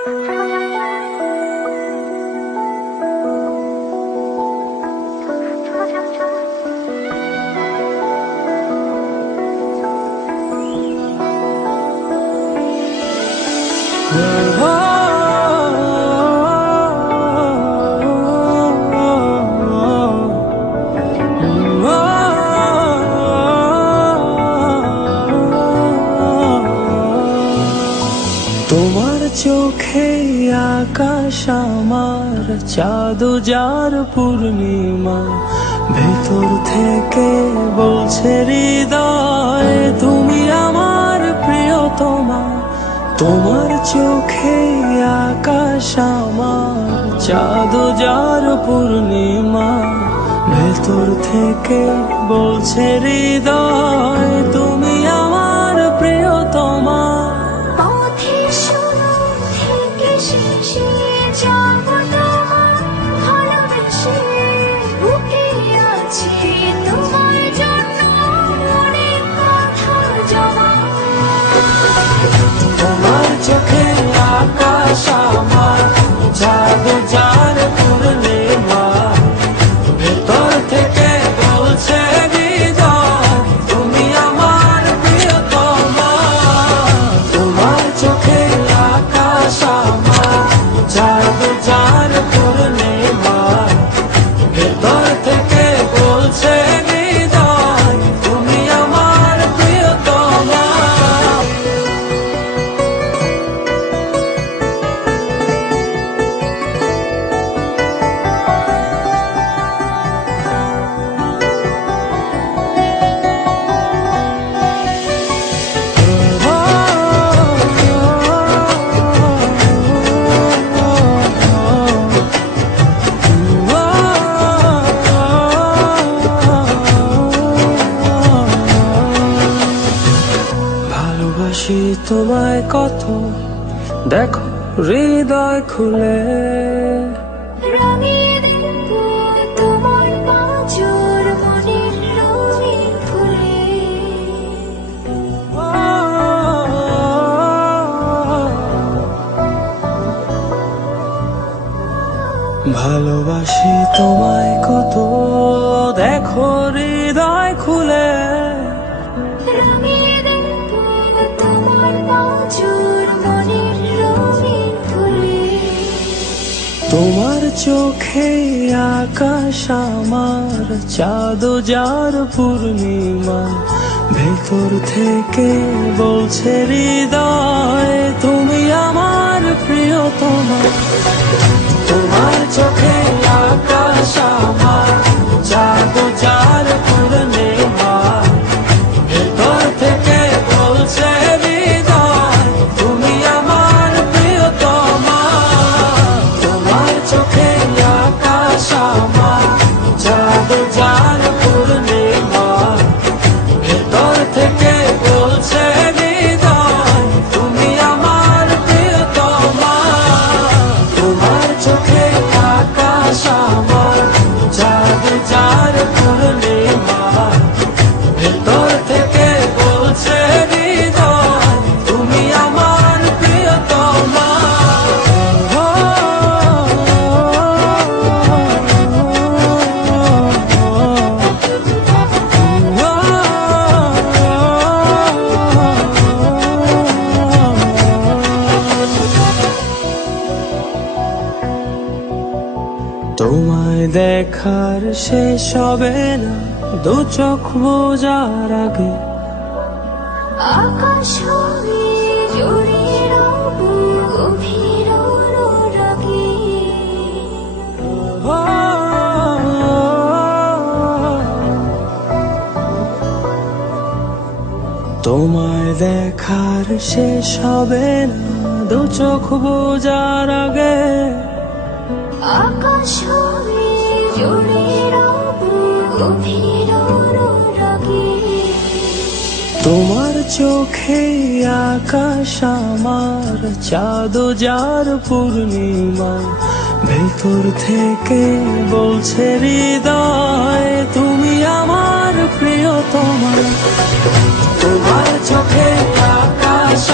তোমার চোখে আকাশ আমার চাঁদ যার পূর্ণিমা, ভেতর থেকে বলছে হৃদয় তুমি আমার প্রিয়তমা। তোমার চোখে আকাশ আমার চাঁদ যার পূর্ণিমা, ভেতর থেকে বলছে হৃদয় তুমি আমার প্রিয়তমা। তোমার চোখে আকাশ আমার চাঁদ যার পূর্ণিমা, ভেতর থেকে বলছে হৃদয় তুমি আমার প্রিয়তমা। তোমার চোখে আকাশ আমার চাঁদ যার পূর্ণিমা, ভেতর থেকে বলছে হৃদয় তুমি আমার প্রিয়তমা। ভালোবাসি তোমায় কত, দেখো হৃদয় খুলে। ভালোবাসি তোমায় কত, দেখো হৃদয় খুলে। তোমার চোখে আকাশ আমার চাঁদ যার পূর্ণিমা, ভেতর থেকে বলছে হৃদয় তুমি আমার প্রিয়তমা। তোমার চোখে আকাশ আমার চাঁদ যার পূর্ণিমা, ভেতর থেকে বলছে হৃদয় তুমি আমার প্রিয়তমা। তোমার চোখে আকাশ আমার চাঁদ যার পূর্ণিমা, ভেতর থেকে বলছে হৃদয় তুমি আমার প্রিয়তমা। তোমার চোখে আকাশ আমার চাঁদ যার পূর্ণিমা, ভেতর থেকে বলছে হৃদয় তুমি আমার প্রিয়তমা। তোমায় দেখার শেষ হবে না দু চোখ বোঝার আগে। আকাশ হবে জড়িয়ে রব গভীর অনুরাগে। তোমায় দেখার শেষ হবে না দু চোখ বোঝার আগে। আকাশ হবে জড়িয়ে রব গভীর অনুরাগে। তোমার চোখে আকাশ আমার চাঁদ যার পূর্ণিমা, ভেতর থেকে বলছে হৃদয় তুমি আমার প্রিয়তমা। তোমার চোখে আকাশ